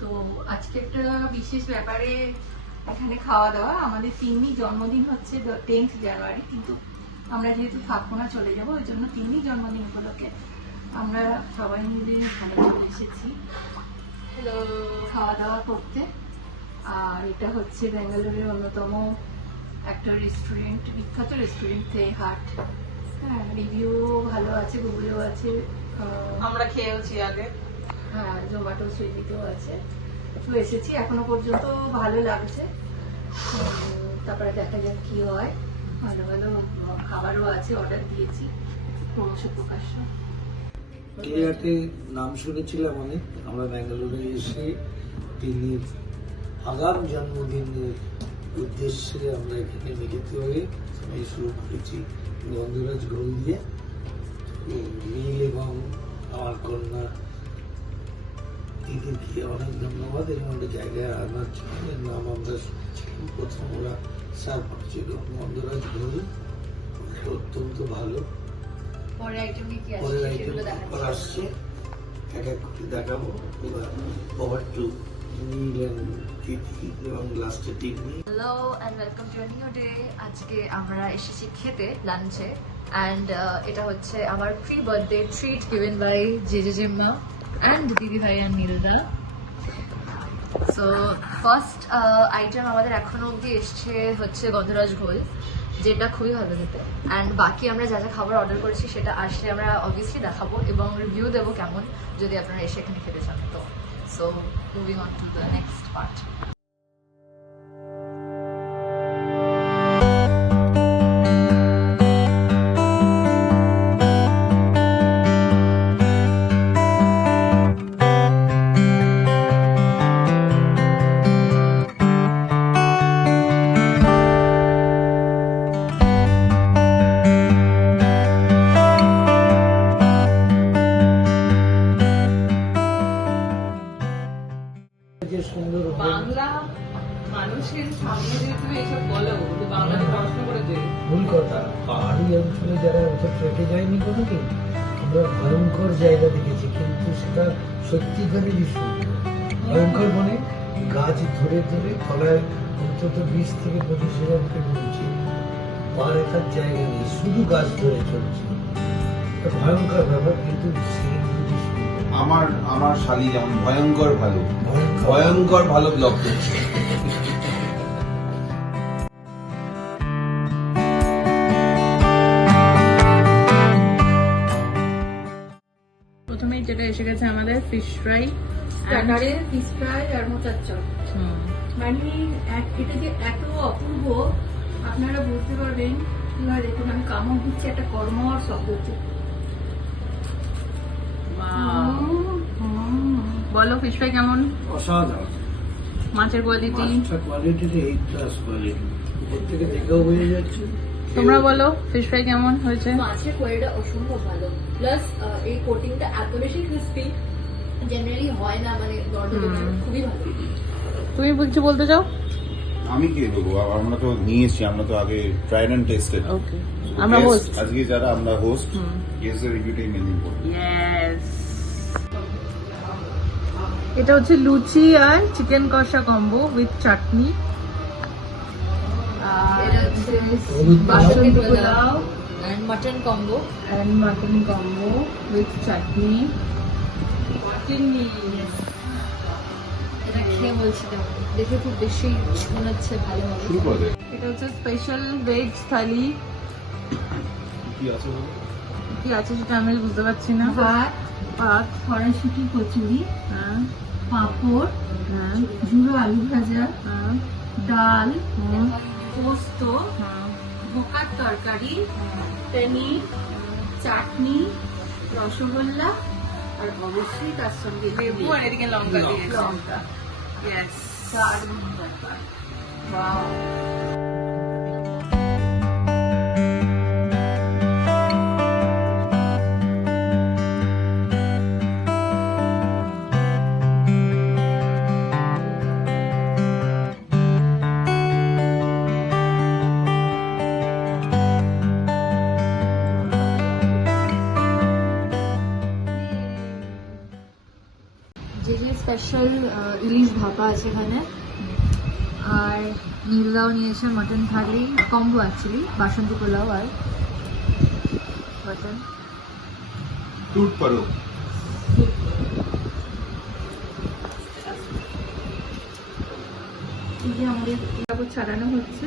তো আজকে একটা বিশেষ ব্যাপারে এখানে খাওয়া দাওয়া। আমাদের তিন্নির জন্মদিন হচ্ছে 10th জানুয়ারি, কিন্তু আমরা যেহেতু থাকবো না, চলে যাবো, ওই জন্য তিন্নির জন্মদিন উপলক্ষে আমরা সবাই মিলে এখানে চলে এসেছি খাওয়া দাওয়া করতে। আর এটা হচ্ছে ব্যাঙ্গালোরের অন্যতম একটা রেস্টুরেন্ট, বিখ্যাত রেস্টুরেন্ট হাট। হ্যাঁ, রিভিউ ভালো আছে, গুগলেও আছে, আমরা খেয়েওছি আগে। হ্যাঁ, জোম্যাটো সুইগিতেও আছে। তো এসেছি, এখনো পর্যন্ত ভালো লাগছে। তারপরে দেখা যাক কি হয়। ভালো ভালো খাবারও আছে, অর্ডার দিয়েছি, ক্রমশ প্রকাশ্য। এরিয়াতে নাম শুনেছিলাম অনেক। আমরা ব্যাঙ্গালোরে এসে তিনি আগাম জন্মদিনের উদ্দেশ্যে আমরা এখানে মিলিত হয়ে আমি শুরু করেছি গন্ধরাজ ঘোল দিয়ে। নীল এবং আমার কন্যা দিদিকে অনেক ধন্যবাদ। এবং একটা জায়গায় আনার জন্য নাম আমরা শুনেছিলাম, প্রথম ওরা সার্ভ করছিল গন্ধরাজ ঘোল, অত্যন্ত ভালো। পরের আইটেমে কি পরের আছে আইটেম সেগুলো পর দেখাচ্ছি। আসছে, এক এক করে দেখাবো। এবার over to Neel and Tithi এবং লাস্টে Tikni. Hello and welcome to new day. আজকে আমরা এসেছি খেতে লাঞ্চে, অ্যান্ড এটা হচ্ছে আমার pre birthday treat given by জেজেম্মা অ্যান্ড দিদি ভাই অ্যান্ড নীলদা। সো ফার্স্ট আইটেম আমাদের এখনো অবধি এসছে হচ্ছে গন্ধরাজ ঘোল, যেটা খুবই ভালো খেতে। অ্যান্ড বাকি আমরা যা যা খাবার অর্ডার করেছি সেটা আসলে আমরা অবভিয়াসলি দেখাবো এবং রিভিউ দেবো কেমন, যদি আপনারা এসে এখানে খেতে চান। তো so moving on to the next part. যে সুন্দর বাংলা মানুষের সামনে যে তুমি এইসব বলো যে বাংলাতে পড়াশোনা করেছে, ভুল কথা। পাহাড়ি অঞ্চলে যারা ওসব ট্রেকে যায়নি কোনোদিন, আমরা ভয়ঙ্কর জায়গা দেখেছি, কিন্তু সেটা সত্যিকারেরই সুন্দর। ভয়ঙ্কর মানে গাছ ধরে ধরে তলায় অন্তত 20 থেকে 25,000 ফিট নিচে পা রেখার জায়গা নেই, শুধু গাছ ধরে চলছে। একটা ভয়ঙ্কর ব্যাপার, কিন্তু সেই খুবই সুন্দর। আমার শালি যেমন ভয়ঙ্কর ভালো, ভয়ঙ্কর ভালো ব্লগ করছে। প্রথমেই যেটা এসে গেছে আমাদের ফিশ ফ্রাই, স্টার্টারে ফিশ ফ্রাই আর মোচার চপ। মানে এটা যে এত অপূর্ব, আপনারা বুঝতে পারবেন কিভাবে। দেখুন, আমি কামড় দিচ্ছি, একটা কর্মর শব্দ হচ্ছে। বলো ফিশ ফ্রাই কেমন? অসাধারণ। মাছের কোয়ালিটি মাছটা কোয়ালিটিতে A+ কোয়ালিটি, উপর থেকে দেখেও বোঝা যাচ্ছে। তোমরা বলো ফিশ ফ্রাই কেমন হয়েছে? মাছের কোয়ালিটিটা অসম্ভব ভালো, প্লাস এই কোটিংটা এত বেশি ক্রিস্পি, জেনারেলি হয় না, মানে খুবই ভালো। তুমি কিছু বলতে চাও? আমি কি বলবো, আমরা তো নিয়েছি, আমরা তো আগে ট্রাইড অ্যান্ড টেস্টেড। ওকে, আমরা হোস্ট। আজকে যারা আমরা হোস্ট, গেস্টের রিভিউটাই মেনলি করব। ইয়েস, এটা হচ্ছে লুচি আর চিকেন কষা কম্বো উইথ চাটনি। এটা হচ্ছে বাসন্তী পোলাও and mutton combo and mutton combo with chutney. এটা খেয়ে বলছি দেখে খুব বেশি মনে হচ্ছে ভালো হবে। শুরু করে দে। এটা হচ্ছে স্পেশাল ভেজ থালি। কি আছে বলো? কি আছে সেটা আমি বুঝতে পারছি না। ভাত, ভাত, কড়াইশুঁটি, কচুরি, হ্যাঁ পাঁপড়, হ্যাঁ ঝুড়ো আলু ভাজা, হ্যাঁ ডাল, হুম, পোস্ত, হ্যাঁ বোকার তরকারি, পনির, চাটনি, রসগোল্লা, আর অবশ্যই তার সঙ্গে লেবু আর এদিকে লঙ্কা দিয়েছে। লঙ্কা। ইয়েস, দারুণ ব্যাপার। Wow. স্পেশাল ইলিশ ভাপা আছে এখানে, আর নীলদাও নিয়েছে মটন থালি কম্বো, অ্যাকচুয়ালি বাসন্তী পোলাও আর মটন। টুট পারো। এই যে আমাদের কাপড় ছাড়ানো হচ্ছে,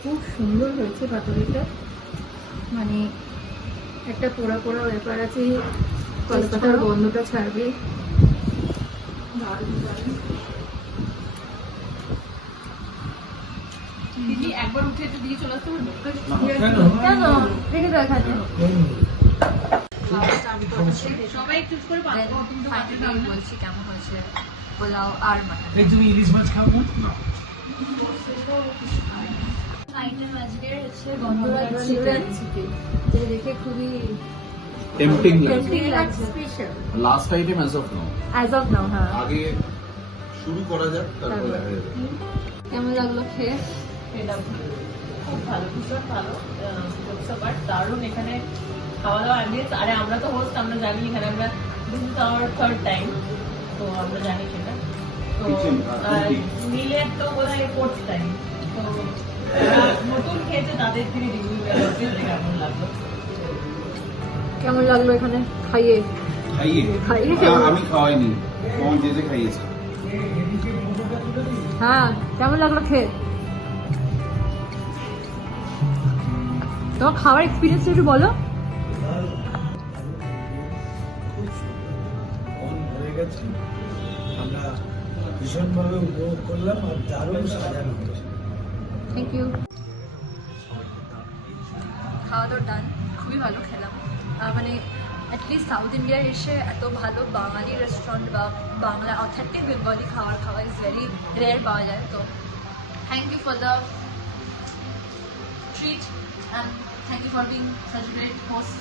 খুব সুন্দর হয়েছে পাতুরিটা, মানে একটা পোড়া পোড়া ব্যাপার আছে, কলকাতার গন্ধটা ছাড়বে। দারুণ দারুণ। দিদি একবার উঠে একটু দিয়ে চলে আসতে পারবে? কেন রেখে দাও এখানে। সবাই একটু করে ফাইনালি বলছি কেমন হয়েছে পোলাও আর মাটন। তুমি ইলিশ মাছ খাও না? আইটেম আজকের হচ্ছে গন্ধরাজ চিকেন, যেটা দেখে খুবই টেম্পটিং টেম্পটিং লাগছে। Special. Last item as of now. As of now, হ্যাঁ। আগে শুরু করা যাক, তারপর দেখা যাবে। কেমন লাগলো খেয়ে? এটা খুব ভালো, ভীষণ ভালো। বাট দারুণ এখানে খাওয়া দাওয়া অ্যাম্বিয়েন্স। আরে আমরা তো হোস্ট, আমরা জানি এখানে আমরা this is our third time, তো আমরা জানি সেটা। তো নীলের তো বোধহয় ফোর্থ টাইম, তো যারা নতুন খেয়েছে তাদের থেকে রিভিউ কেমন লাগলো। কেমন লাগলো এখানে খাইয়ে? খাইয়ে? আমি খাওয়াইনি, আমার যেতে খাইয়েছে। হ্যাঁ, কেমন লাগলো খেয়ে? তোমার খাওয়ার এক্সপিরিয়েন্স একটু বলো। মন ভরে গেছে, আমরা ভীষণভাবে উপভোগ করলাম আর দারুণ সাজানো হয়েছে। Thank you. খাওয়া দাওয়া ডান, খুবই ভালো খেলাম। মানে অ্যাটলিস্ট সাউথ ইন্ডিয়ায় এসে এত ভালো বাঙালি রেস্টুরেন্ট বা বাংলা অথেন্টিক বেঙ্গলি খাবার খাওয়া ইজ ভেরি রেয়ার পাওয়া যায়। তো thank you for the treat and thank you for being such great host.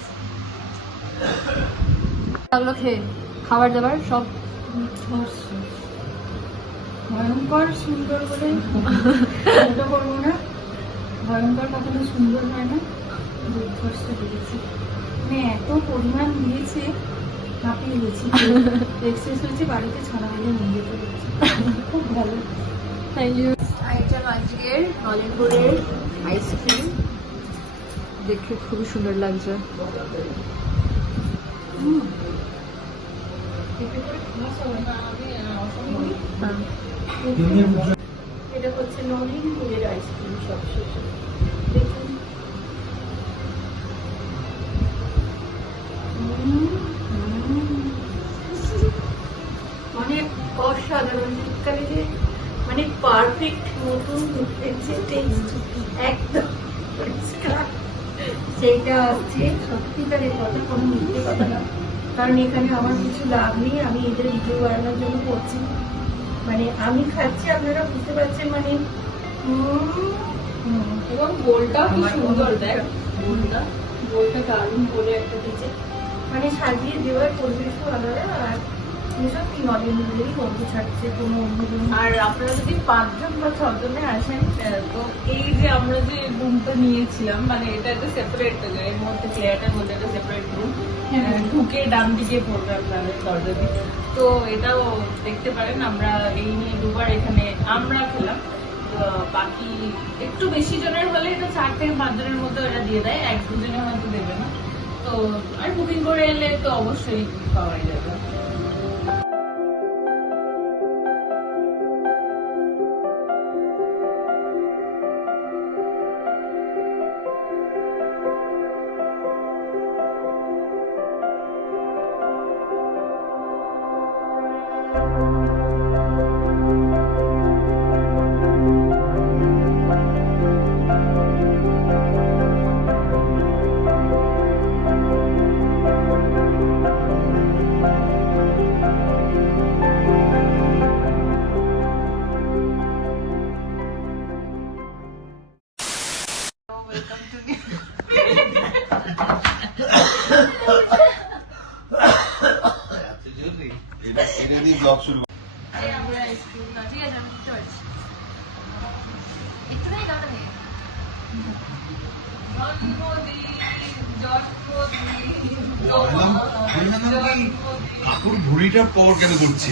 লাগলো খেয়ে? খাবার দাবার সব ভয়ঙ্কর সুন্দর বলে ওটা করবো না, ভয়ঙ্কর কখনো সুন্দর হয় না। দুর্ধর্ষ দিয়েছে, মানে এত পরিমাণ দিয়েছে, হাঁপিয়ে গেছি। এক্সেস হয়েছে, বাড়িতে ছানা মেলে নিয়ে যেতে হচ্ছে। খুব ভালো। Thank you. আইটেম আজকের নলেনগুড়ের আইসক্রিম, দেখে খুবই সুন্দর লাগছে। এতে করে খাওয়া সবাই। হ্যাঁ, এটা হচ্ছে নলেন গুড়ের আইসক্রিম সবশেষে। দেখুন, মানে অসাধারণ। শীতকালে যে মানে পারফেক্ট নতুন যে টেস্ট, একদম পরিষ্কার, সেইটা হচ্ছে সত্যিকারের কথা, কোনো মিথ্যে কথা না। কারণ এখানে আমার কিছু লাভ নেই, আমি এদের ভিডিও বানানোর জন্য করছি। মানে আমি খাচ্ছি, আপনারা বুঝতে পারছেন, মানে এবং বোলটাও কি সুন্দর, দেখ বোলটা। বইটা দারুণ বলে একটা দিচ্ছে, মানে সাজিয়ে দেওয়ার পরিবেশও আলাদা। আর সত্যি নলেনগুড়েরই গন্ধ ছাড়ছে, কোনো অন্য জন। আর আপনারা যদি 5 জন বা 6 জনে আসেন, তো এই যে আমরা যে রুমটা নিয়েছিলাম, মানে এটা একটা সেপারেট, এর মধ্যে প্লেয়ারটার মধ্যে একটা সেপারেট রুম, ঢুকে ডান দিকে পড়বে আপনাদের দরজা দিয়ে। তো এটাও দেখতে পারেন। আমরা এই নিয়ে দুবার এখানে আমরা খেলাম। তো বাকি একটু বেশি জনের হলে এটা 4 থেকে 5 জনের মধ্যে এটা দিয়ে দেয়, 1-2 জনের হয়তো দেবে না। তো আর বুকিং করে এলে তো অবশ্যই পাওয়াই যাবে। এটা দিয়ে ব্লগ শুরু। আমরা আইসক্রিম না, ঠিক আছে, আমি বুঝতে পারছি। একটুখানি দাও না। জন্মদিন কাকুর ঘুড়িটা পর কেন করছে